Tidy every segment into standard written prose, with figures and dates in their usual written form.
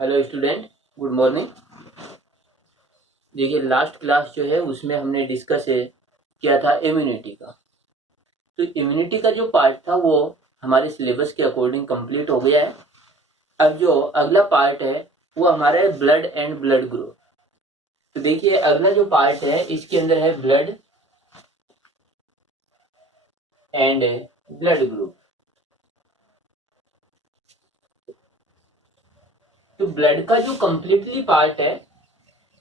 Hello student, good morning. देखिए, last class जो है उसमें हमने डिस्कस किया था इम्यूनिटी का। तो इम्यूनिटी का जो पार्ट था वो हमारे सिलेबस के अकॉर्डिंग कंप्लीट हो गया है। अब जो अगला पार्ट है वो हमारा है ब्लड एंड ब्लड ग्रुप। तो देखिए, अगला जो पार्ट है इसके अंदर है ब्लड एंड ब्लड ग्रुप। तो ब्लड का जो कंप्लीटली पार्ट है,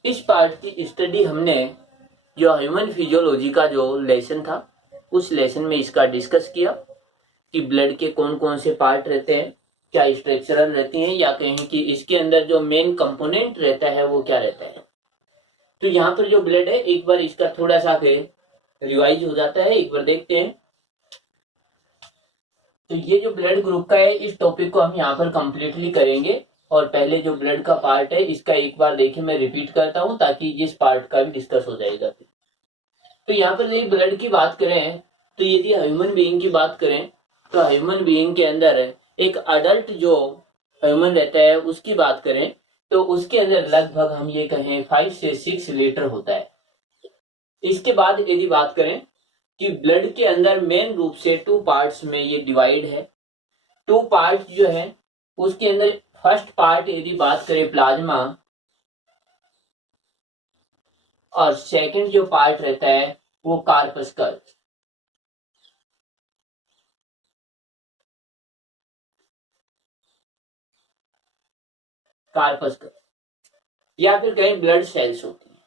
इस पार्ट की स्टडी हमने जो ह्यूमन फिजियोलॉजी का जो लेसन था उस लेसन में इसका डिस्कस किया कि ब्लड के कौन कौन से पार्ट रहते हैं, क्या स्ट्रक्चरल रहती हैं, या कहें कि इसके अंदर जो मेन कंपोनेंट रहता है वो क्या रहता है। तो यहाँ पर जो ब्लड है, एक बार इसका थोड़ा सा रिवाइज हो जाता है, एक बार देखते हैं। तो ये जो ब्लड ग्रुप का है, इस टॉपिक को हम यहाँ पर कंप्लीटली करेंगे। और पहले जो ब्लड का पार्ट है इसका एक बार देखिए मैं रिपीट करता हूँ ताकि इस पार्ट का भी डिस्कस हो जाएगा। तो यहाँ पर देखिए, ब्लड की बात करें तो यदि ह्यूमन बीइंग की बात करें तो ह्यूमन बीइंग के अंदर एक अडल्ट जो ह्यूमन रहता है उसकी बात करें तो उसके अंदर लगभग हम ये कहें 5 से 6 लीटर होता है। इसके बाद यदि बात करें कि ब्लड के अंदर मेन रूप से 2 पार्ट्स में ये डिवाइड है। 2 पार्ट जो है उसके अंदर फर्स्ट पार्ट यदि बात करें प्लाज्मा, और सेकंड जो पार्ट रहता है वो कार्पस्कल। कार्पस्कल या फिर कहीं ब्लड सेल्स होती है,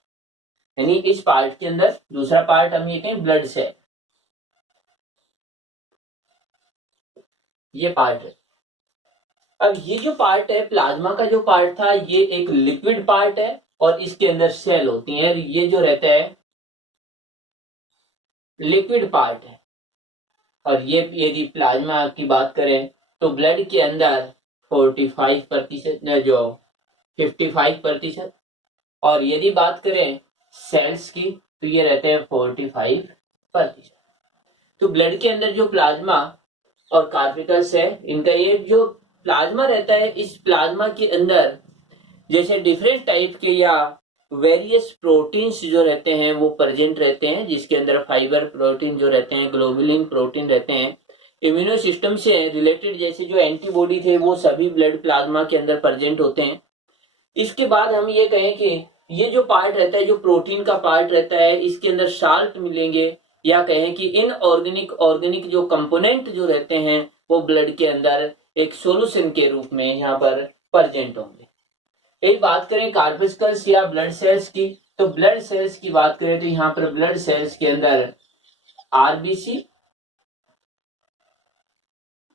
यानी इस पार्ट के अंदर दूसरा पार्ट हम ये कहें ब्लड सेल। ये पार्ट है। अब ये जो पार्ट है प्लाज्मा का जो पार्ट था ये एक लिक्विड पार्ट है और इसके अंदर सेल होती है। ये जो रहता है लिक्विड पार्ट है। और ये यदि प्लाज्मा की बात करें तो ब्लड के अंदर 45% जो 55%, और यदि बात करें सेल्स की तो ये रहते हैं 45%। तो ब्लड के अंदर जो प्लाज्मा और कार्पिकल्स है, इनका ये जो प्लाज्मा रहता है, इस प्लाज्मा के अंदर जैसे डिफरेंट टाइप के या वेरियस प्रोटीन्स जो रहते हैं वो प्रेजेंट रहते हैं, जिसके अंदर फाइबर प्रोटीन जो रहते हैं, ग्लोबुलिन प्रोटीन रहते हैं। इम्यूनो सिस्टम से रिलेटेड जैसे जो एंटीबॉडी थे वो सभी ब्लड प्लाज्मा के अंदर प्रेजेंट होते हैं। इसके बाद हम ये कहें कि ये जो पार्ट रहता है, जो प्रोटीन का पार्ट रहता है, इसके अंदर साल्ट मिलेंगे, या कहें कि इन ऑर्गेनिक जो कंपोनेंट जो रहते हैं वो ब्लड के अंदर एक सॉल्यूशन के रूप में यहाँ पर प्रेजेंट होंगे। एक बात करें कार्पस्कल्स या ब्लड सेल्स की, तो ब्लड सेल्स की बात करें तो यहाँ पर ब्लड सेल्स के अंदर आरबीसी,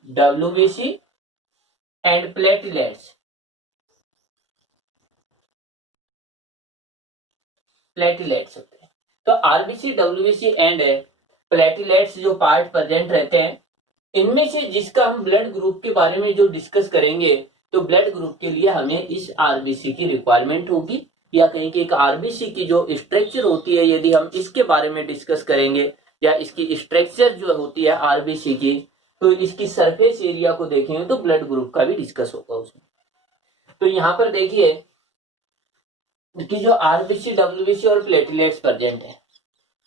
डब्ल्यूबीसी एंड प्लेटलेट्स होते हैं। तो आरबीसी, डब्ल्यूबीसी एंड प्लेटलेट्स जो पार्ट प्रेजेंट रहते हैं, इनमें से जिसका हम ब्लड ग्रुप के बारे में जो डिस्कस करेंगे तो ब्लड ग्रुप के लिए हमें इस आरबीसी की रिक्वायरमेंट होगी, या कहीं कि एक आरबीसी की जो स्ट्रक्चर होती है यदि हम इसके बारे में डिस्कस करेंगे, या इसकी स्ट्रक्चर जो होती है आरबीसी की, तो इसकी सरफेस एरिया को देखेंगे तो ब्लड ग्रुप का भी डिस्कस होगा उसमें। तो यहाँ पर देखिए कि जो आरबीसी, डब्ल्यूबीसी और प्लेटलेट्स प्रेजेंट है।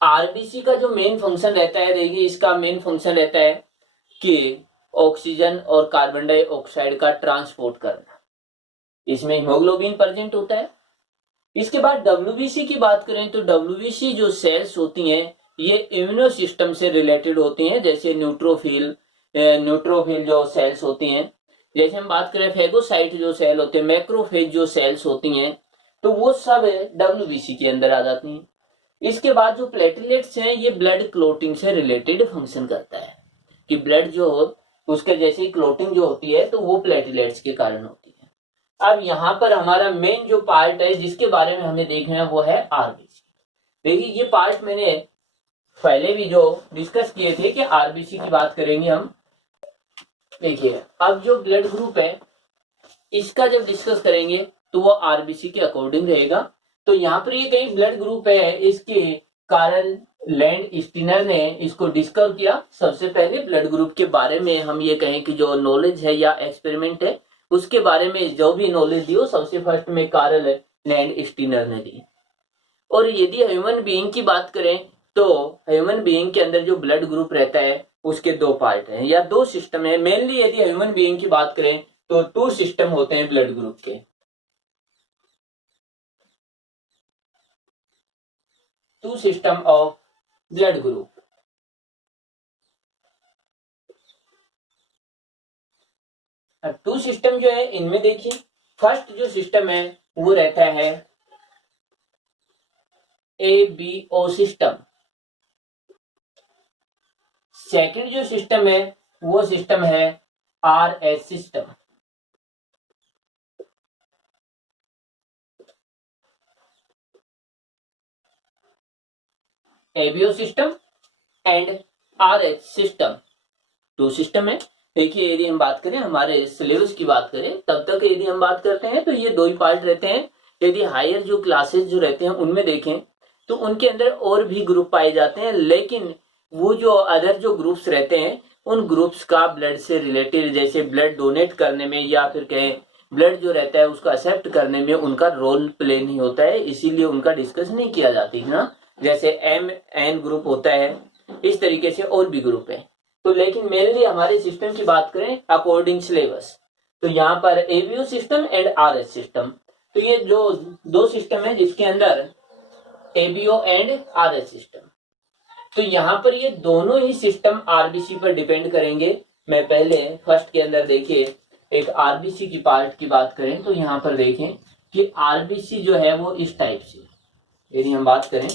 आरबीसी का जो मेन फंक्शन रहता है, देखिए इसका मेन फंक्शन रहता है कि ऑक्सीजन और कार्बन डाइऑक्साइड का ट्रांसपोर्ट करना, इसमें हीमोग्लोबिन प्रेजेंट होता है। इसके बाद डब्ल्यूबीसी की बात करें तो डब्ल्यूबीसी जो सेल्स होती हैं ये इम्यूनो सिस्टम से रिलेटेड होती हैं, जैसे न्यूट्रोफिल जो सेल्स होती हैं। जैसे हम बात करें फेगोसाइट जो सेल होते हैं, मैक्रोफेज जो सेल्स होती हैं, तो वो सब डब्ल्यूबीसी के अंदर आ जाती हैं। इसके बाद जो प्लेटलेट्स हैं ये ब्लड क्लोटिंग से रिलेटेड फंक्शन करता है, कि ब्लड जो हो उसके जैसे क्लोटिंग जो होती है तो वो प्लेटलेट्स के कारण होती है। अब यहाँ पर हमारा मेन जो पार्ट है जिसके बारे में हमें देखना है वो है आरबीसी। देखिए ये पार्ट मैंने पहले भी जो डिस्कस किए थे कि आरबीसी की बात करेंगे हम। देखिए अब जो ब्लड ग्रुप है इसका जब डिस्कस करेंगे तो वो आरबीसी के अकॉर्डिंग रहेगा। तो यहाँ पर ये कहीं ब्लड ग्रुप है, इसके कारण लैंड स्टीनर ने इसको डिस्कवर किया। सबसे पहले ब्लड ग्रुप के बारे में हम ये कहें कि जो नॉलेज है या एक्सपेरिमेंट है उसके बारे में जो भी नॉलेज दी वो सबसे फर्स्ट में कार्ल लैंड स्टीनर ने दी। और यदि ह्यूमन बीइंग की बात करें तो ह्यूमन बीइंग के अंदर जो ब्लड ग्रुप रहता है उसके दो पार्ट हैं या दो सिस्टम है। मेनली यदि ह्यूमन बीइंग की बात करें तो टू सिस्टम होते हैं ब्लड ग्रुप के, two system of blood group. अब टू सिस्टम जो है इनमें देखिए, फर्स्ट जो सिस्टम है वो रहता है ABO सिस्टम। सेकंड जो सिस्टम है वो सिस्टम है RS system. ABO system and RH system, two system है। देखिए यदि हम बात करें हमारे सिलेबस की बात करें तब तक यदि हम बात करते हैं तो ये दो ही पार्ट रहते हैं। यदि हायर जो क्लासेस जो रहते हैं उनमें देखें तो उनके अंदर और भी ग्रुप पाए जाते हैं, लेकिन वो जो अदर जो ग्रुप्स रहते हैं उन ग्रुप्स का ब्लड से रिलेटेड, जैसे ब्लड डोनेट करने में या फिर कहें ब्लड जो रहता है उसको एक्सेप्ट करने में उनका रोल प्ले नहीं होता है, इसीलिए उनका डिस्कस नहीं किया जाती है ना। जैसे MN ग्रुप होता है, इस तरीके से और भी ग्रुप है। तो लेकिन मेनली हमारे सिस्टम की बात करें अकॉर्डिंग सिलेबस तो यहाँ पर ABO system and RS system, तो ये जो दो सिस्टम है जिसके अंदर ABO एंड RS सिस्टम, तो यहाँ पर ये दोनों ही सिस्टम RBC पर डिपेंड करेंगे। मैं पहले फर्स्ट के अंदर देखिए एक RBC की पार्ट की बात करें तो यहाँ पर देखें कि RBC जो है वो इस टाइप से, यदि हम बात करें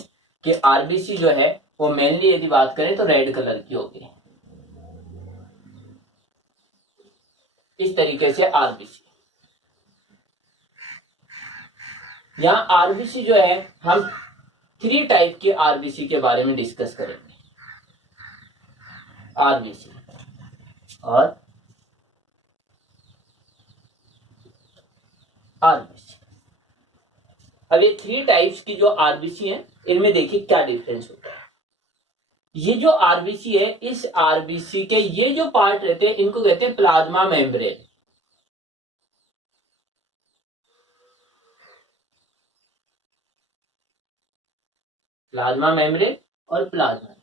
कि RBC जो है वो मेनली यदि बात करें तो रेड कलर की होगी, इस तरीके से RBC। यहाँ RBC जो है हम 3 टाइप के RBC के बारे में डिस्कस करेंगे, RBC और RBC। अब ये 3 टाइप्स की जो RBC है इनमें देखिए क्या डिफरेंस होता है। ये जो RBC है इस RBC के ये जो पार्ट रहते हैं इनको कहते हैं प्लाज्मा मेम्ब्रेन। प्लाज्मा मेम्ब्रेन और प्लाज्मा,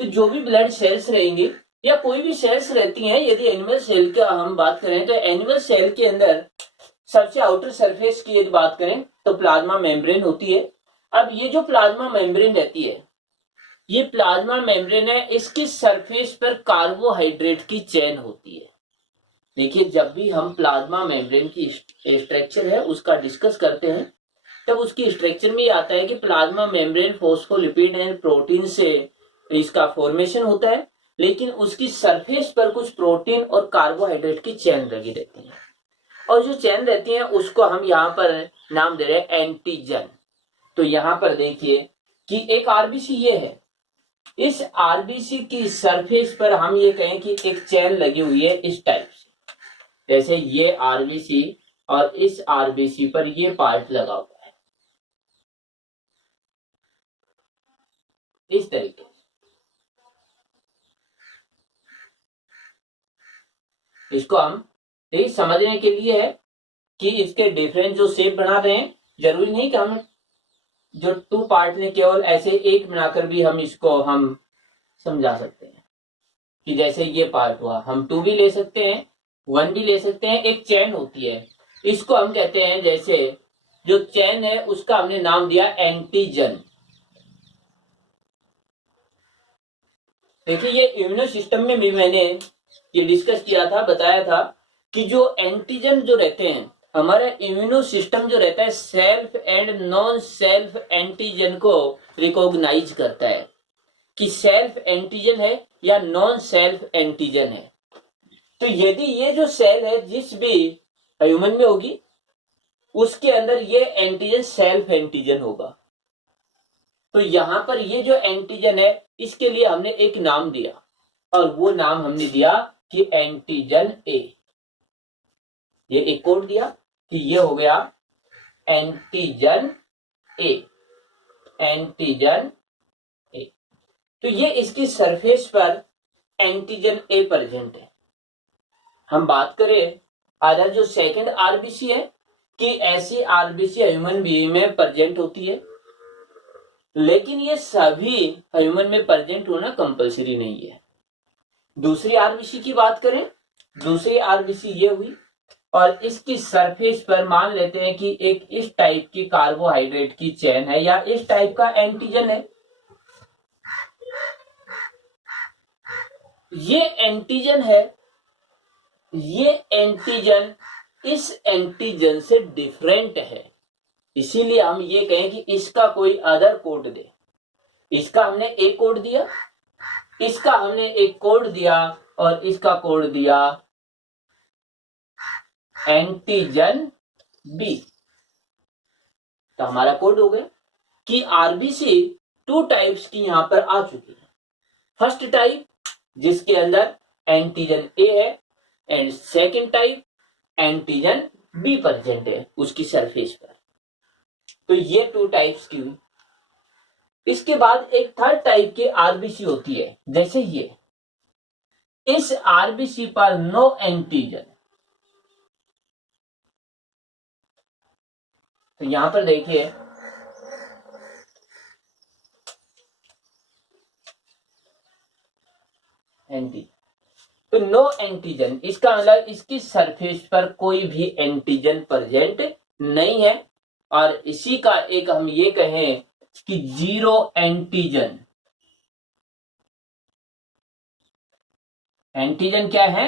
तो जो भी ब्लड सेल्स रहेंगे या कोई भी सेल्स रहती हैं, यदि एनिमल सेल का हम बात करें तो एनिमल सेल के अंदर सबसे आउटर सरफेस की यदि बात करें तो प्लाज्मा मेम्ब्रेन होती है। अब ये जो प्लाज्मा मेम्ब्रेन रहती है ये प्लाज्मा मेम्ब्रेन है, इसकी सरफेस पर कार्बोहाइड्रेट की चेन होती है। देखिए जब भी हम प्लाज्मा मेम्ब्रेन की स्ट्रक्चर है उसका डिस्कस करते हैं तब उसकी स्ट्रक्चर में आता है कि plasma membrane phospholipid and protein से इसका फॉर्मेशन होता है, लेकिन उसकी सरफेस पर कुछ प्रोटीन और कार्बोहाइड्रेट की चेन लगी रहती है, और जो चेन रहती है उसको हम यहाँ पर नाम दे रहे हैं एंटीजन। तो यहाँ पर देखिए कि एक RBC ये है, इस RBC की सरफेस पर हम ये कहें कि एक चेन लगी हुई है इस टाइप से, जैसे ये RBC और इस RBC पर ये पार्ट लगा हुआ है इस तरीके से। इसको हम यही समझने के लिए है कि इसके डिफरेंट जो शेप बना रहे हैं, जरूरी नहीं कि हम जो 2 पार्ट ने केवल ऐसे एक बनाकर भी हम इसको हम समझा सकते हैं कि जैसे ये पार्ट हुआ, हम 2 भी ले सकते हैं 1 भी ले सकते हैं। एक चेन होती है, इसको हम कहते हैं, जैसे जो चेन है उसका हमने नाम दिया एंटीजन। देखिए ये इम्यूनो सिस्टम में भी मैंने ये डिस्कस किया था, बताया था कि जो एंटीजन जो रहते हैं हमारा इम्यूनो सिस्टम जो रहता है self and non self antigen को रिकॉग्नाइज करता है कि सेल्फ एंटीजन है या नॉन सेल्फ एंटीजन है। तो यदि ये जो सेल है जिस भी ह्यूमन में होगी उसके अंदर ये एंटीजन सेल्फ एंटीजन होगा। तो यहां पर ये जो एंटीजन है इसके लिए हमने एक नाम दिया और वो नाम हमने दिया कि एंटीजन ए। ये एक कोड दिया कि ये हो गया एंटीजन ए, एंटीजन ए। तो ये इसकी सरफेस पर एंटीजन ए प्रेजेंट है। हम बात करें अदर जो सेकंड आरबीसी है कि ऐसी आरबीसी ह्यूमन बीइंग में प्रेजेंट होती है, लेकिन ये सभी ह्यूमन में प्रेजेंट होना कंपलसरी नहीं है। दूसरी आरबीसी की बात करें, दूसरी आरबीसी ये हुई और इसकी सरफेस पर मान लेते हैं कि एक इस टाइप की कार्बोहाइड्रेट की चेन है या इस टाइप का एंटीजन है। ये एंटीजन है, ये एंटीजन इस एंटीजन से डिफरेंट है, इसीलिए हम ये कहें कि इसका कोई अदर कोड दे। इसका हमने एक कोड दिया, इसका हमने एक कोड दिया और इसका कोड दिया एंटीजन बी। तो हमारा कोड हो गया कि आरबीसी 2 टाइप्स की यहां पर आ चुकी है। फर्स्ट टाइप जिसके अंदर एंटीजन ए है and second type antigen B present है उसकी सरफेस पर। तो ये 2 टाइप्स की हुई। इसके बाद एक थर्ड टाइप की आरबीसी होती है, जैसे ये इस आरबीसी पर नो एंटीजन। तो यहां पर देखिए एंटीजन, तो नो एंटीजन इसका मतलब इसकी सरफेस पर कोई भी एंटीजन प्रेजेंट नहीं है और इसी का एक हम ये कहें कि जीरो एंटीजन। एंटीजन क्या है?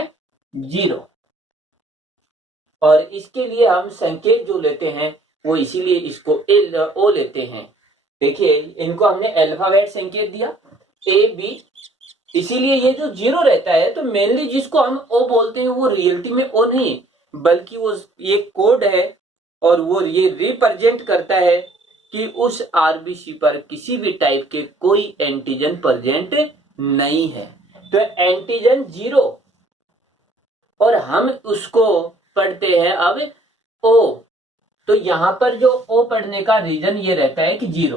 जीरो। और इसके लिए हम संकेत जो लेते हैं वो इसीलिए इसको ओ लेते हैं। देखिए इनको हमने अल्फाबेट संकेत दिया ए बी, इसीलिए ये जो जीरो रहता है तो मेनली जिसको हम ओ बोलते हैं वो रियलिटी में ओ नहीं बल्कि वो ये कोड है और वो ये रिप्रेजेंट करता है कि उस आरबीसी पर किसी भी टाइप के कोई एंटीजन प्रेजेंट नहीं है। तो एंटीजन जीरो और हम उसको पढ़ते हैं अब ओ। तो यहां पर जो ओ पढ़ने का रीजन ये रहता है कि जीरो।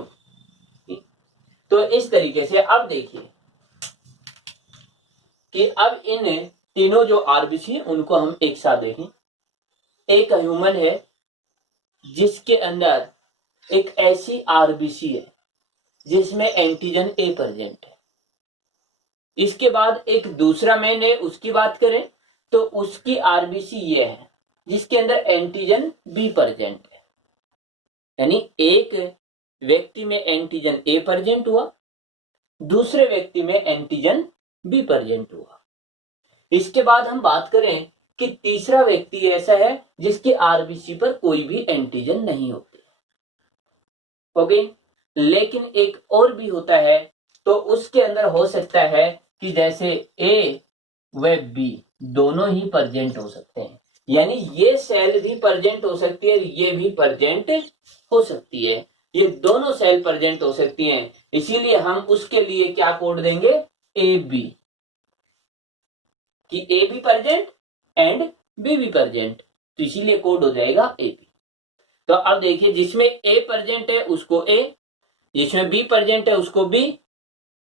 तो इस तरीके से अब देखिए कि अब इन तीनों जो आरबीसी है उनको हम एक साथ देखें। एक ह्यूमन है जिसके अंदर एक ऐसी आरबीसी है जिसमें एंटीजन ए प्रेजेंट है। इसके बाद एक दूसरा मैन है, उसकी बात करें तो उसकी आरबीसी ये है जिसके अंदर एंटीजन बी प्रेजेंट है। यानी एक व्यक्ति में एंटीजन ए प्रेजेंट हुआ, दूसरे व्यक्ति में एंटीजन बी प्रेजेंट हुआ। इसके बाद हम बात करें कि तीसरा व्यक्ति ऐसा है जिसकी आरबीसी पर कोई भी एंटीजन नहीं होते। ओके, लेकिन एक और भी होता है तो उसके अंदर हो सकता है कि जैसे ए व बी दोनों ही प्रेजेंट हो सकते हैं, यानी ये सेल भी प्रेजेंट हो सकती है, ये भी प्रेजेंट हो सकती है, ये दोनों सेल प्रेजेंट हो सकती हैं। इसीलिए हम उसके लिए क्या कोड देंगे? ए बी, कि ए भी प्रेजेंट एंड बी भी प्रेजेंट, तो इसीलिए कोड हो जाएगा ए बी। तो अब देखिए जिसमें ए प्रेजेंट है उसको ए, जिसमें बी प्रेजेंट है उसको बी,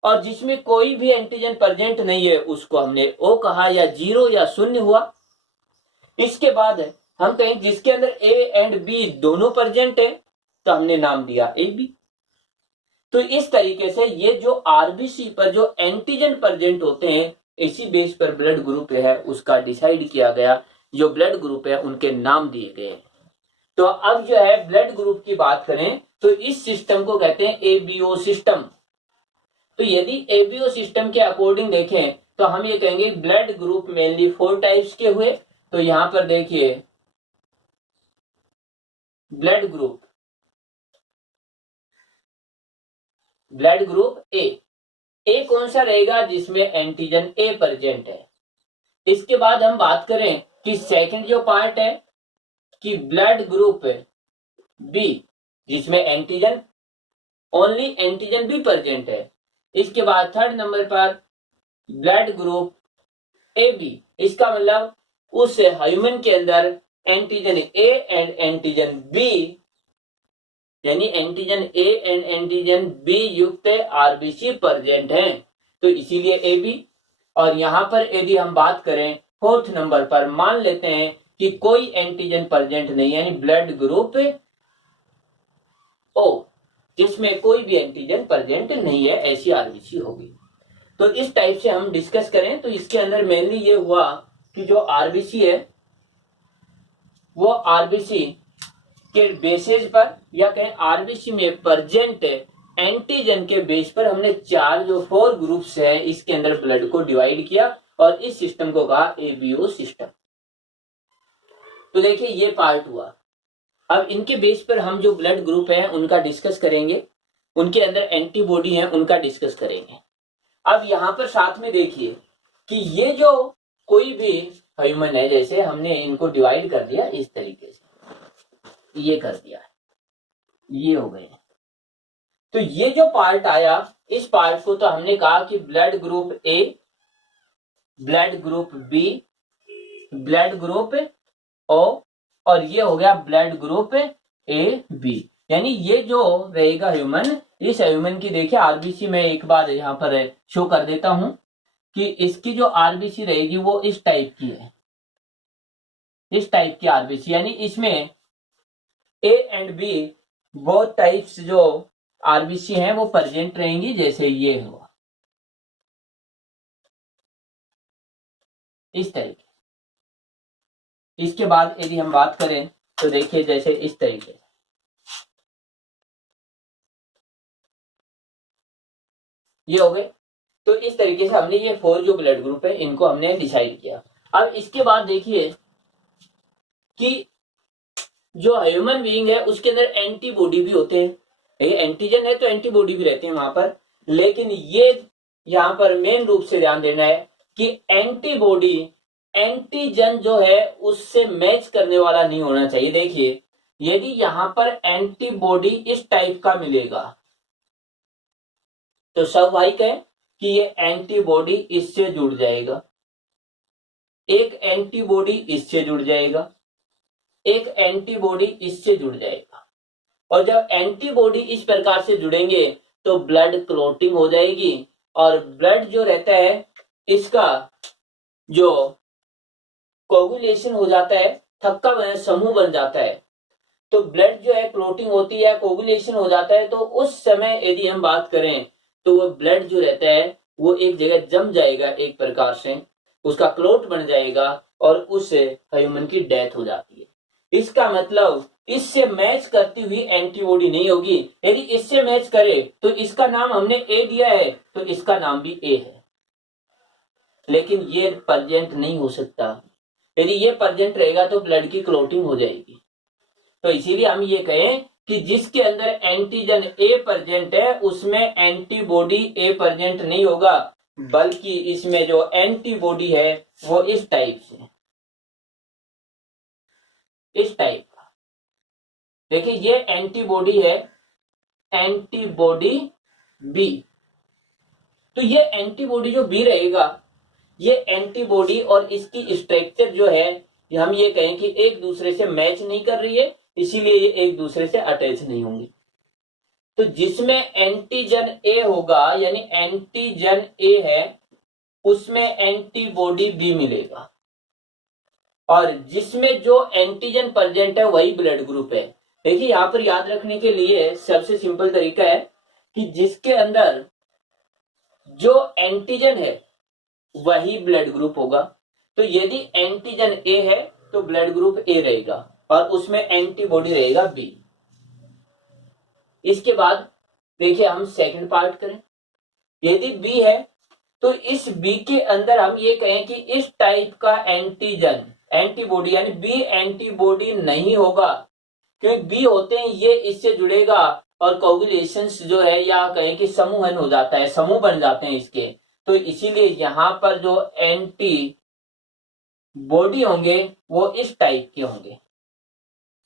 और जिसमें कोई भी एंटीजन प्रेजेंट नहीं है उसको हमने ओ कहा या जीरो या शून्य हुआ। इसके बाद हम कहें जिसके अंदर ए एंड बी दोनों प्रेजेंट है तो हमने नाम दिया ए बी। तो इस तरीके से ये जो आरबीसी पर जो एंटीजन प्रेजेंट होते हैं इसी बेस पर ब्लड ग्रुप है उसका डिसाइड किया गया, जो ब्लड ग्रुप है उनके नाम दिए गए। तो अब जो है ब्लड ग्रुप की बात करें तो इस सिस्टम को कहते हैं एबीओ सिस्टम। तो यदि एबीओ सिस्टम के अकॉर्डिंग देखें तो हम ये कहेंगे ब्लड ग्रुप मेनली 4 टाइप्स के हुए। तो यहां पर देखिए ब्लड ग्रुप ए कौन सा रहेगा? जिसमें एंटीजन ए प्रेजेंट है। इसके बाद हम बात करें कि सेकंड जो पार्ट है कि ब्लड ग्रुप बी जिसमें antigen only antigen B present है। इसके बाद थर्ड नंबर पर ब्लड ग्रुप ए बी, इसका मतलब उस ह्यूमन के अंदर antigen A and antigen B, यानी antigen A and antigen B युक्त आरबीसी प्रेजेंट हैं, तो इसीलिए ए बी। और यहां पर यदि हम बात करें फोर्थ नंबर पर मान लेते हैं कि कोई एंटीजन प्रेजेंट नहीं है, यानी ब्लड ग्रुप ओ जिसमें कोई भी एंटीजन प्रेजेंट नहीं है, ऐसी आरबीसी होगी। तो इस टाइप से हम डिस्कस करें तो इसके अंदर मेनली ये हुआ कि जो आरबीसी है वो आरबीसी के बेसिस पर या कहें आरबीसी में प्रेजेंट एंटीजन के बेस पर हमने फोर ग्रुप्स है इसके अंदर ब्लड को डिवाइड किया और इस सिस्टम को कहा एबीओ सिस्टम। तो देखिए ये पार्ट हुआ। अब इनके बेस पर हम जो ब्लड ग्रुप है उनका डिस्कस करेंगे, उनके अंदर एंटीबॉडी है उनका डिस्कस करेंगे। अब यहां पर साथ में देखिए कि ये जो कोई भी ह्यूमन है, जैसे हमने इनको डिवाइड कर दिया इस तरीके से, ये कर दिया, ये हो गए। तो ये जो पार्ट आया, इस पार्ट को तो हमने कहा कि blood group A, blood group B, blood group O, और ये हो गया ब्लड ग्रुप ए बी। यानी ये जो रहेगा ह्यूमन, इस ह्यूमन की देखिए आरबीसी में एक बार यहां पर शो कर देता हूं कि इसकी जो आरबीसी रहेगी वो इस टाइप की है, इस टाइप की आरबीसी, यानी इसमें A and B both types जो आरबीसी हैं वो प्रेजेंट रहेंगी, जैसे ये हुआ इस तरीके। इसके बाद यदि हम बात करें तो देखिए जैसे इस तरीके से ये हो गए। तो इस तरीके से हमने ये फोर जो ब्लड ग्रुप है इनको हमने डिसाइड किया। अब इसके बाद देखिए कि जो ह्यूमन बीइंग है उसके अंदर एंटीबॉडी भी होते हैं, ये एंटीजन है तो एंटीबॉडी भी रहते हैं वहां पर, लेकिन ये यहां पर मेन रूप से ध्यान देना है कि एंटीबॉडी एंटीजन जो है उससे मैच करने वाला नहीं होना चाहिए। देखिए यदि यहां पर एंटीबॉडी इस टाइप का मिलेगा तो स्वाभाविक है कि ये एंटीबॉडी इससे जुड़ जाएगा, एक एंटीबॉडी इससे जुड़ जाएगा, एक एंटीबॉडी इससे जुड़ जाएगा, और जब एंटीबॉडी इस प्रकार से जुड़ेंगे तो ब्लड क्लॉटिंग हो जाएगी और ब्लड जो रहता है इसका जो कोगुलेशन हो जाता है, थक्का बना समूह बन जाता है। तो ब्लड जो है क्लॉटिंग होती है, कोगुलेशन हो जाता है, तो उस समय यदि हम बात करें तो वो ब्लड जो रहता है वो एक जगह जम जाएगा, एक प्रकार से उसका क्लॉट बन जाएगा और उससे ह्यूमन की डेथ हो जाती है। इसका मतलब इससे मैच करती हुई एंटीबॉडी नहीं होगी। यदि इससे मैच करे तो इसका नाम हमने ए दिया है तो इसका नाम भी ए है, लेकिन ये प्रेजेंट नहीं हो सकता। यदि ये प्रेजेंट रहेगा तो ब्लड की क्लॉटिंग हो जाएगी। तो इसीलिए हम ये कहें कि जिसके अंदर एंटीजन ए प्रेजेंट है उसमें एंटीबॉडी ए प्रेजेंट नहीं होगा, बल्कि इसमें जो एंटीबॉडी है वो इस टाइप से, इस टाइप का। देखिए ये एंटीबॉडी है, एंटीबॉडी बी। तो ये एंटीबॉडी जो बी रहेगा, ये एंटीबॉडी और इसकी स्ट्रक्चर जो है हम ये कहें कि एक दूसरे से मैच नहीं कर रही है, इसीलिए ये एक दूसरे से अटैच नहीं होंगी। तो जिसमें एंटीजन ए होगा, यानी एंटीजन ए है, उसमें एंटीबॉडी बी मिलेगा, और जिसमें जो एंटीजन प्रेजेंट है वही ब्लड ग्रुप है। देखिए यहां पर याद रखने के लिए सबसे सिंपल तरीका है कि जिसके अंदर जो एंटीजन है वही ब्लड ग्रुप होगा। तो यदि एंटीजन ए है तो ब्लड ग्रुप ए रहेगा और उसमें एंटीबॉडी रहेगा बी। इसके बाद देखिए हम सेकंड पार्ट करें। यदि बी है तो इस बी के अंदर हम ये कहें कि इस टाइप का एंटीजन एंटीबॉडी यानी बी एंटीबॉडी नहीं होगा, क्योंकि बी होते हैं ये इससे जुड़ेगा और कोगुलेशंस जो है या कहें कि समूहन हो जाता है, समूह बन जाते हैं इसके। तो इसीलिए यहां पर जो एंटी बॉडी होंगे वो इस टाइप के होंगे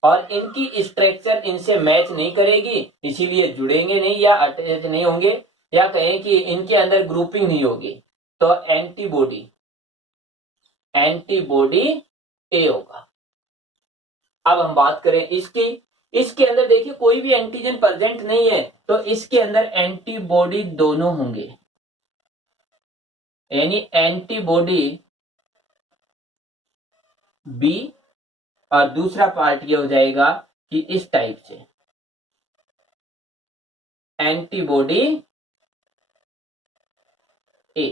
और इनकी स्ट्रक्चर इनसे मैच नहीं करेगी, इसीलिए जुड़ेंगे नहीं या अटैच नहीं होंगे, या कहें कि इनके अंदर ग्रुपिंग नहीं होगी। तो एंटीबॉडी ए होगा। अब हम बात करें इसकी, इसके अंदर देखिए कोई भी एंटीजन प्रेजेंट नहीं है तो इसके अंदर एंटीबॉडी दोनों होंगे, यानी एंटीबॉडी बी और दूसरा पार्ट ये हो जाएगा कि इस टाइप से एंटीबॉडी ए,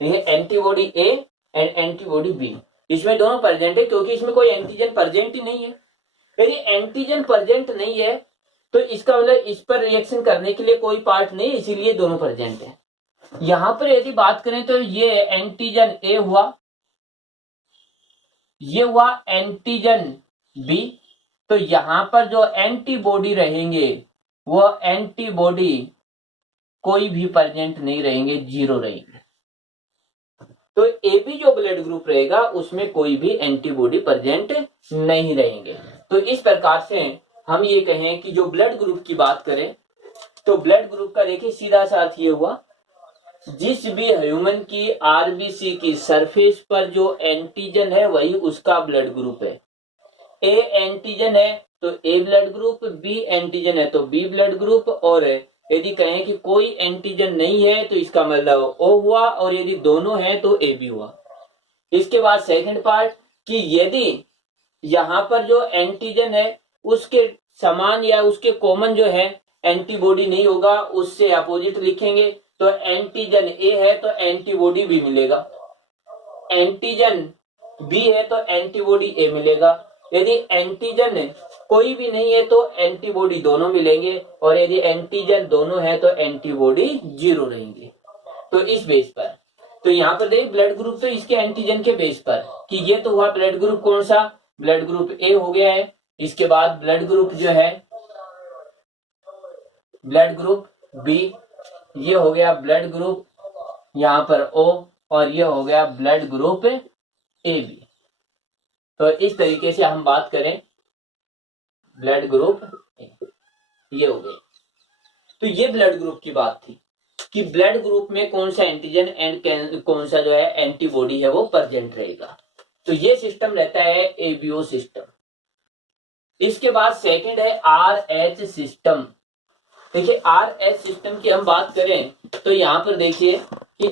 ये antibody A and antibody B, इसमें दोनों प्रेजेंट है क्योंकि इसमें कोई एंटीजन प्रेजेंट ही नहीं है। यदि एंटीजन प्रेजेंट नहीं है तो इसका मतलब इस पर रिएक्शन करने के लिए कोई पार्ट नहीं, इसीलिए दोनों प्रेजेंट है। यहां पर यदि बात करें तो ये एंटीजन ए हुआ, ये हुआ एंटीजन बी, तो यहां पर जो एंटीबॉडी रहेंगे वो एंटीबॉडी कोई भी प्रेजेंट नहीं रहेंगे, जीरो रहेंगे। तो ए बी जो ब्लड ग्रुप रहेगा उसमें कोई भी एंटीबॉडी प्रेजेंट नहीं रहेंगे। तो इस प्रकार से हम ये कहें कि जो ब्लड ग्रुप की बात करें तो ब्लड ग्रुप का देखिए सीधा सा अर्थ ये हुआ, जिस भी ह्यूमन की आरबीसी की सरफेस पर जो एंटीजन है वही उसका ब्लड ग्रुप है। ए एंटीजन है तो ए ब्लड ग्रुप, बी एंटीजन है तो बी ब्लड ग्रुप, और यदि कहें कि कोई एंटीजन नहीं है तो इसका मतलब ओ हुआ, और यदि दोनों हैं तो ए बी हुआ। इसके बाद सेकंड पार्ट कि यदि यहां पर जो एंटीजन है उसके समान या उसके कॉमन जो है एंटीबॉडी नहीं होगा, उससे अपोजिट लिखेंगे, तो एंटीजन ए है तो एंटीबॉडी बी मिलेगा, एंटीजन बी है तो एंटीबॉडी ए मिलेगा। यदि एंटीजन कोई भी नहीं है तो एंटीबॉडी दोनों मिलेंगे, और यदि एंटीजन दोनों है तो एंटीबॉडी जीरो रहेंगे। तो इस बेस पर तो यहाँ पर देखिए ब्लड ग्रुप तो इसके एंटीजन के बेस पर कि ये तो हुआ ब्लड ग्रुप कौन सा, ब्लड ग्रुप ए हो गया है। इसके बाद ब्लड ग्रुप जो है ब्लड ग्रुप बी, ये हो गया ब्लड ग्रुप यहाँ पर ओ, और ये हो गया ब्लड ग्रुप ए बी। तो इस तरीके से हम बात करें ब्लड ग्रुप ये हो गई। तो ये ब्लड ग्रुप की बात थी कि ब्लड ग्रुप में कौन सा एंटीजन एंड कौन सा जो है एंटीबॉडी है वो प्रेजेंट रहेगा। तो ये सिस्टम रहता है एबीओ सिस्टम। इसके बाद सेकंड है आरएच सिस्टम। देखिए आरएच सिस्टम की हम बात करें तो यहां पर देखिए कि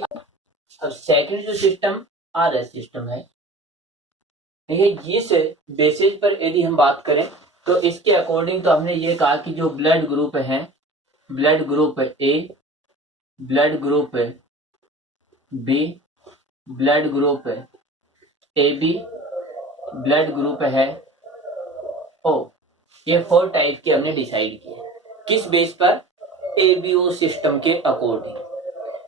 अब सेकंड जो सिस्टम आरएच सिस्टम है, देखिए जिस बेसिस पर यदि हम बात करें तो इसके अकॉर्डिंग तो हमने ये कहा कि जो ब्लड ग्रुप है, blood group A, blood group B, blood group A B, blood group है ओ, ये 4 टाइप के हमने डिसाइड किए। किस बेस पर? एबीओ सिस्टम के अकॉर्डिंग,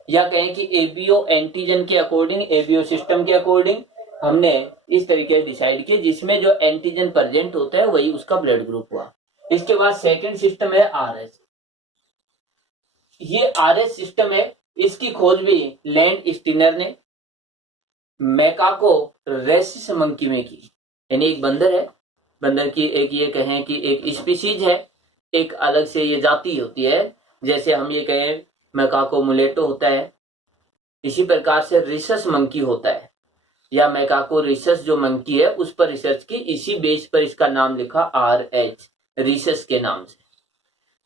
या कहें कि एबीओ एंटीजन के अकॉर्डिंग, एबीओ सिस्टम के अकॉर्डिंग हमने इस तरीके से डिसाइड किया जिसमें जो एंटीजन प्रेजेंट होता है वही उसका ब्लड ग्रुप हुआ। इसके बाद सेकंड सिस्टम है आरएच। ये आरएच सिस्टम है, इसकी खोज भी लैंड स्टीनर ने मैकाको रेसिस मंकी में की। यानी एक बंदर है, बंदर की एक ये कहें कि एक स्पीशीज है, एक अलग से ये जाति होती है। जैसे हम ये कहें मैकाको मुलेटो होता है, इसी प्रकार से रिसस मंकी होता है, या मैकाको रिसस जो मंकी है उस पर रिसर्च की, इसी बेस पर इसका नाम लिखा आरएच, रिसस के नाम से।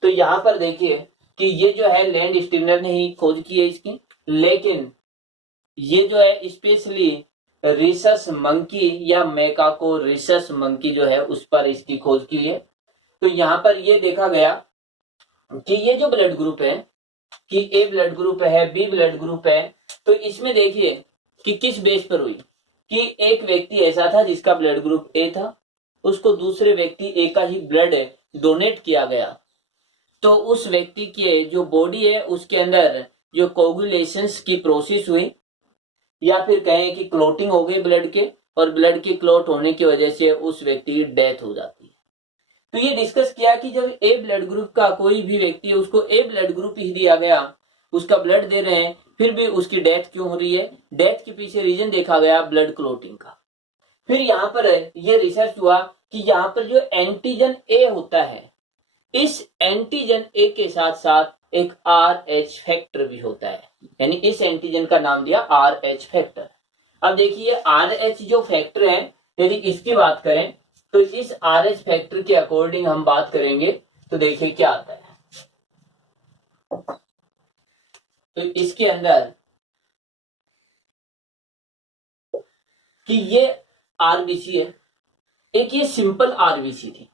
तो यहां पर देखिए कि ये जो है लैंड स्टीनर ने ही खोज की है इसकी, लेकिन ये जो है स्पेशली रिसस मंकी या मैकाको रिसस मंकी जो है उस पर इसकी खोज की है। तो यहां पर ये देखा गया कि ये जो ब्लड ग्रुप है कि ए ब्लड ग्रुप है, बी ब्लड ग्रुप है, तो इसमें देखिए कि किस बेस पर हुई कि एक व्यक्ति ऐसा था जिसका ब्लड ग्रुप ए था, उसको दूसरे व्यक्ति ए का ही ब्लड डोनेट किया गया, तो उस व्यक्ति की जो बॉडी है उसके अंदर जो कोगुलेशंस की प्रोसेस हुई, या फिर कहें कि क्लोटिंग हो गई ब्लड के, और ब्लड के क्लोट होने की वजह से उस व्यक्ति की डेथ हो जाती है। तो ये डिस्कस किया कि जब ए ब्लड ग्रुप का कोई भी व्यक्ति है उसको ए ब्लड ग्रुप ही दिया गया, उसका ब्लड दे रहे हैं, फिर भी उसकी डेथ क्यों हो रही है? डेथ के पीछे रीजन देखा गया ब्लड क्लोटिंग का। फिर यहाँ पर ये रिसर्च हुआ कि यहाँ पर जो एंटीजन ए होता है, इस एंटीजन ए के साथ साथ एक आरएच फैक्टर भी होता है, यानी इस एंटीजन का नाम दिया आरएच फैक्टर। अब देखिए आरएच जो फैक्टर है, यदि इसकी बात करें तो इस आरएच फैक्टर के अकॉर्डिंग हम बात करेंगे तो देखिए क्या आता है। तो इसके अंदर कि ये आरबीसी है, एक ये सिंपल आरबीसी थी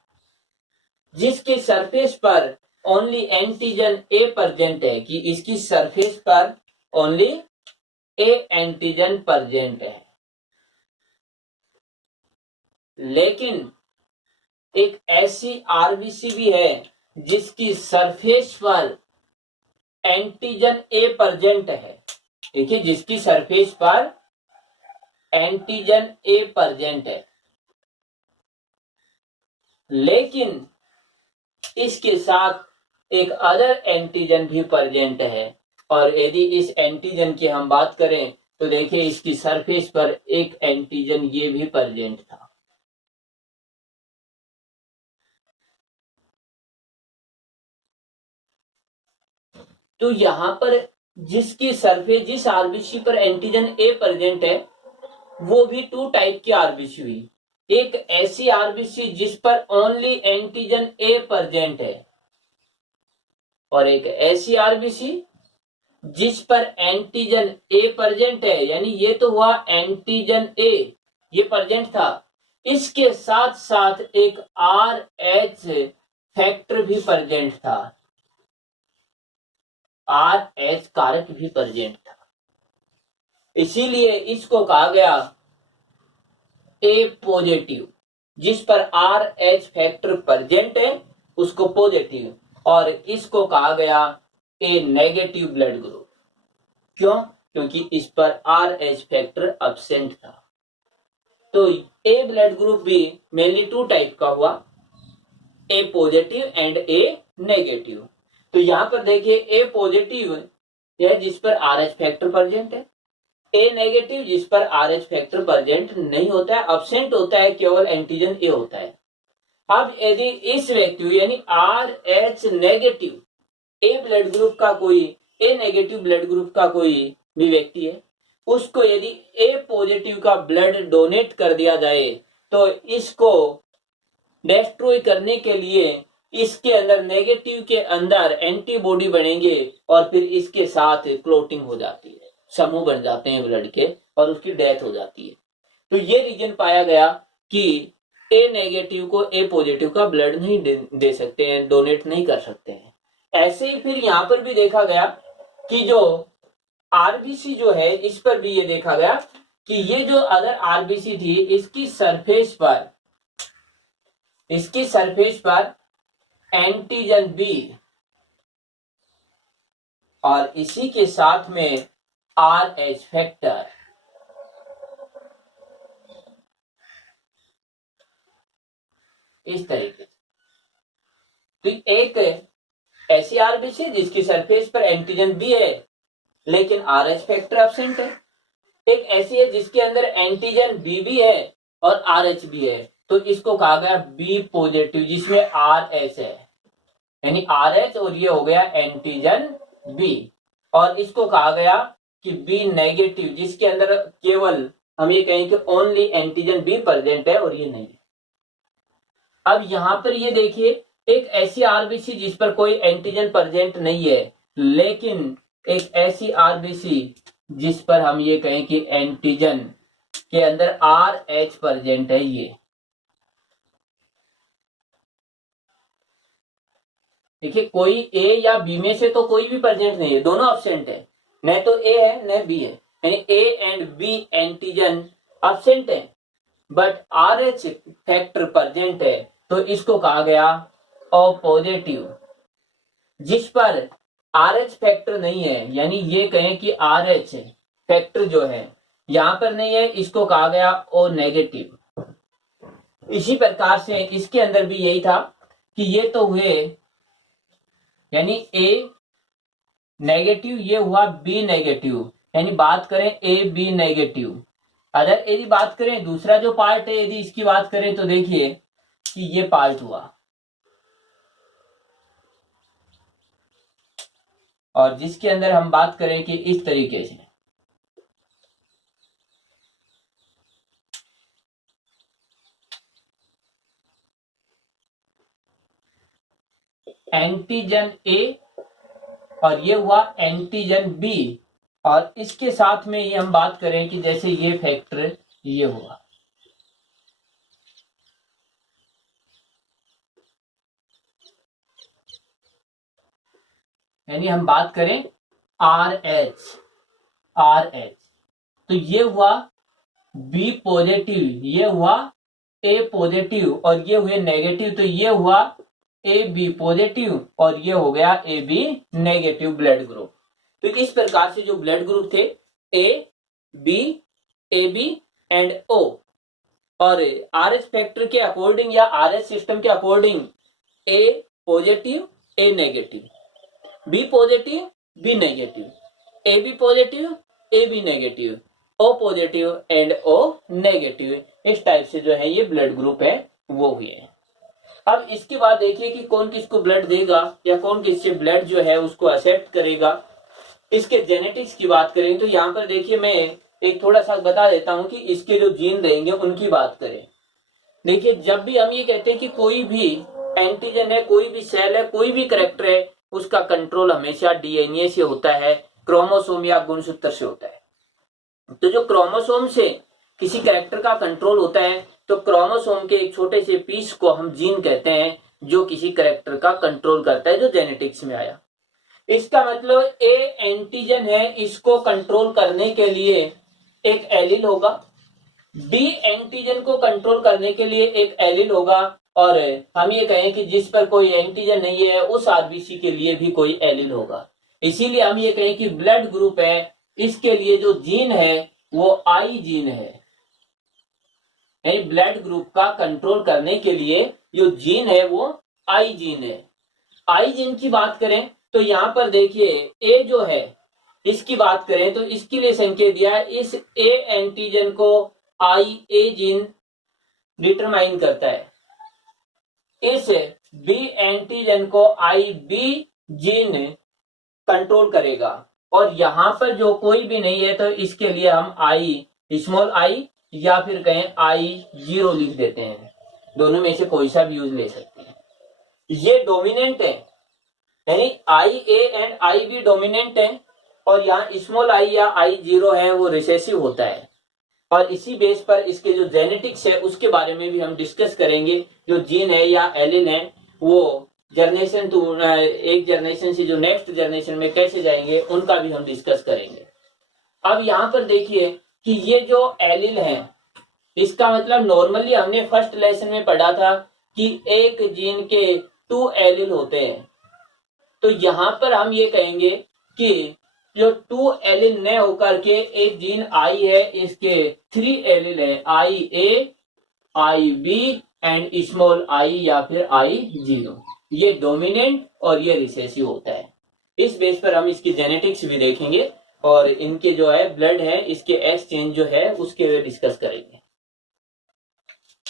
जिसके सरफेस पर ओनली एंटीजन ए प्रेजेंट है, कि इसकी सरफेस पर ओनली ए एंटीजन प्रेजेंट है। लेकिन एक ऐसी आरबीसी भी है जिसकी सरफेस पर एंटीजन ए प्रेजेंट है। देखिए, जिसकी सरफेस पर एंटीजन ए प्रेजेंट है, लेकिन इसके साथ एक अदर एंटीजन भी प्रेजेंट है। और यदि इस एंटीजन की हम बात करें तो देखिए, इसकी सरफेस पर एक एंटीजन ये भी प्रेजेंट था। तो यहां पर जिसकी सरफेस, जिस आरबीसी पर एंटीजन ए प्रेजेंट है, वो भी टू टाइप की आरबीसी हुई। एक ऐसी आरबीसी जिस पर ओनली एंटीजन ए प्रेजेंट है, और एक ऐसी आरबीसी जिस पर एंटीजन ए प्रेजेंट है, यानी ये तो हुआ एंटीजन ए, ये प्रेजेंट था, इसके साथ साथ एक आर एच फैक्टर भी प्रेजेंट था, आर एच कारक भी प्रेजेंट था। इसीलिए इसको कहा गया ए पॉजिटिव। जिस पर आर एच फैक्टर प्रेजेंट है उसको पॉजिटिव, और इसको कहा गया ए नेगेटिव ब्लड ग्रुप। क्यों? क्योंकि इस पर आर एच फैक्टर अब्सेंट था। तो ए ब्लड ग्रुप भी मेनली टू टाइप का हुआ, ए पॉजिटिव एंड ए नेगेटिव। तो यहां पर देखिए, ए पॉजिटिव है जिस पर आर एच फैक्टर प्रेजेंट है, ए नेगेटिव जिस पर आर एच फैक्टर प्रेजेंट नहीं होता है, अब्सेंट होता है, केवल एंटीजन ए होता है। अब यदि इस व्यक्ति यानी आर एच नेगेटिव ए ब्लड ग्रुप का कोई, ए नेगेटिव ब्लड ग्रुप का कोई भी व्यक्ति है, उसको यदि ए पॉजिटिव का ब्लड डोनेट कर दिया जाए तो इसको डिस्ट्रॉय करने के लिए इसके अंदर, नेगेटिव के अंदर एंटीबॉडी बनेंगे और फिर इसके साथ क्लोटिंग हो जाती है, समूह बन जाते हैं ब्लड के और उसकी डेथ हो जाती है। तो ये रीजन पाया गया कि ए नेगेटिव को ए पॉजिटिव का ब्लड नहीं दे सकते हैं, डोनेट नहीं कर सकते हैं। ऐसे ही फिर यहां पर भी देखा गया कि जो आरबीसी जो है, इस पर भी ये देखा गया कि ये जो अदर आरबीसी थी, इसकी सरफेस पर एंटीजन बी और इसी के साथ में आर एच फैक्टर, इस तरीके से। तो एक ऐसी आरबीसी जिसकी सरफेस पर एंटीजन बी है लेकिन आर एच फैक्टर एब्सेंट है, एक ऐसी है जिसके अंदर एंटीजन बी भी है और आर एच भी है, तो इसको कहा गया बी पॉजिटिव जिसमें आर एच है, यानी आर एच और ये हो गया एंटीजन बी। और इसको कहा गया कि बी नेगेटिव जिसके अंदर केवल हम ये कहें कि ओनली एंटीजन बी प्रेजेंट है और ये नहीं। अब यहां पर ये देखिए, एक ऐसी आरबीसी जिस पर कोई एंटीजन प्रेजेंट नहीं है, लेकिन एक ऐसी आरबीसी जिस पर हम ये कहें कि एंटीजन के अंदर आर एच प्रेजेंट है। ये देखिए, कोई ए या बी में से तो कोई भी प्रेजेंट नहीं है, दोनों अब्सेंट है, न तो ए है न बी है, यानी A and B antigen absent है, but R H factor present है, तो इसको कहा गया ओ पॉजिटिव। जिस पर आर एच फैक्टर नहीं है, यानी ये कहें कि आर एच फैक्टर जो है यहां पर नहीं है, इसको कहा गया ओ नेगेटिव। इसी प्रकार से इसके अंदर भी यही था कि ये तो हुए, यानी ए नेगेटिव, ये हुआ बी नेगेटिव, यानी बात करें ए बी नेगेटिव। अगर यदि बात करें दूसरा जो पार्ट है, यदि इसकी बात करें तो देखिए कि ये पार्ट हुआ, और जिसके अंदर हम बात करें कि इस तरीके से एंटीजन ए और ये हुआ एंटीजन बी, और इसके साथ में ये हम बात करें कि जैसे ये फैक्टर ये हुआ, यानी हम बात करें RH, तो ये हुआ B पॉजिटिव, ये हुआ A पॉजिटिव और ये हुए नेगेटिव, तो ये हुआ AB पॉजिटिव और ये हो गया AB नेगेटिव ब्लड ग्रुप। तो इस प्रकार से जो ब्लड ग्रुप थे A, B, AB and O, और RH फैक्टर के अकॉर्डिंग या RH सिस्टम के according A positive, A negative, B positive, B negative, AB positive, AB negative, O positive and O negative, इस टाइप से जो है ये ब्लड ग्रुप है वो हुए हैं। अब इसके बाद देखिए कि कौन किसको ब्लड देगा या कौन किससे ब्लड जो है उसको एक्सेप्ट करेगा। इसके जेनेटिक्स की बात करें तो यहाँ पर देखिए मैं एक थोड़ा सा बता देता हूं कि इसके जो जीन रहेंगे उनकी बात करें। देखिए जब भी हम ये कहते हैं कि कोई भी एंटीजन है, कोई भी सेल है, कोई भी कैरेक्टर है, उसका कंट्रोल हमेशा डीएनए से होता है, क्रोमोसोम या गुणसूत्र से होता है। तो जो क्रोमोसोम से किसी कैरेक्टर का कंट्रोल होता है तो क्रोमोसोम के एक छोटे से पीस को हम जीन कहते हैं जो किसी कैरेक्टर का कंट्रोल करता है, जो जेनेटिक्स में आया। इसका मतलब ए एंटीजन है, इसको कंट्रोल करने के लिए एक एलील होगा, बी एंटीजन को कंट्रोल करने के लिए एक एलील होगा, और हम ये कहें कि जिस पर कोई एंटीजन नहीं है उस आरबीसी के लिए भी कोई एलील होगा। इसीलिए हम ये कहें कि ब्लड ग्रुप है, इसके लिए जो जीन है वो आई जीन है। यानी ब्लड ग्रुप का कंट्रोल करने के लिए जो जीन है वो आई जीन है। आई जीन की बात करें तो यहां पर देखिए ए जो है इसकी बात करें तो इसके लिए संकेत दिया है, इस ए एंटीजन को आई ए जीन डिटरमाइन करता है, इस बी एंटीजन को आई बी जीन कंट्रोल करेगा, और यहां पर जो कोई भी नहीं है तो इसके लिए हम आई स्मॉल आई या फिर कहें I0 लिख देते हैं। दोनों में से कोई सा भी यूज ले सकते हैं। ये डोमिनेंट है, यानी IA एंड IB डोमिनेंट है, और यहाँ स्मॉल I या I0 है वो रिसेसिव होता है। और इसी बेस पर इसके जो जेनेटिक्स है उसके बारे में भी हम डिस्कस करेंगे। जो जीन है या एलिन है वो जनरेशन टू एक जनरेशन से जो नेक्स्ट जनरेशन में कैसे जाएंगे उनका भी हम डिस्कस करेंगे। अब यहाँ पर देखिए कि ये जो एलील है इसका मतलब नॉर्मली हमने फर्स्ट लेसन में पढ़ा था कि एक जीन के 2 एलील होते हैं। तो यहां पर हम ये कहेंगे कि जो 2 एलील न होकर के एक जीन आई है, इसके 3 एलील है, IA, IB and small I या फिर I0। ये डोमिनेंट और ये रिसेसिव होता है। इस बेस पर हम इसकी जेनेटिक्स भी देखेंगे और इनके जो है ब्लड है इसके एक्सचेंज जो है उसके डिस्कस करेंगे।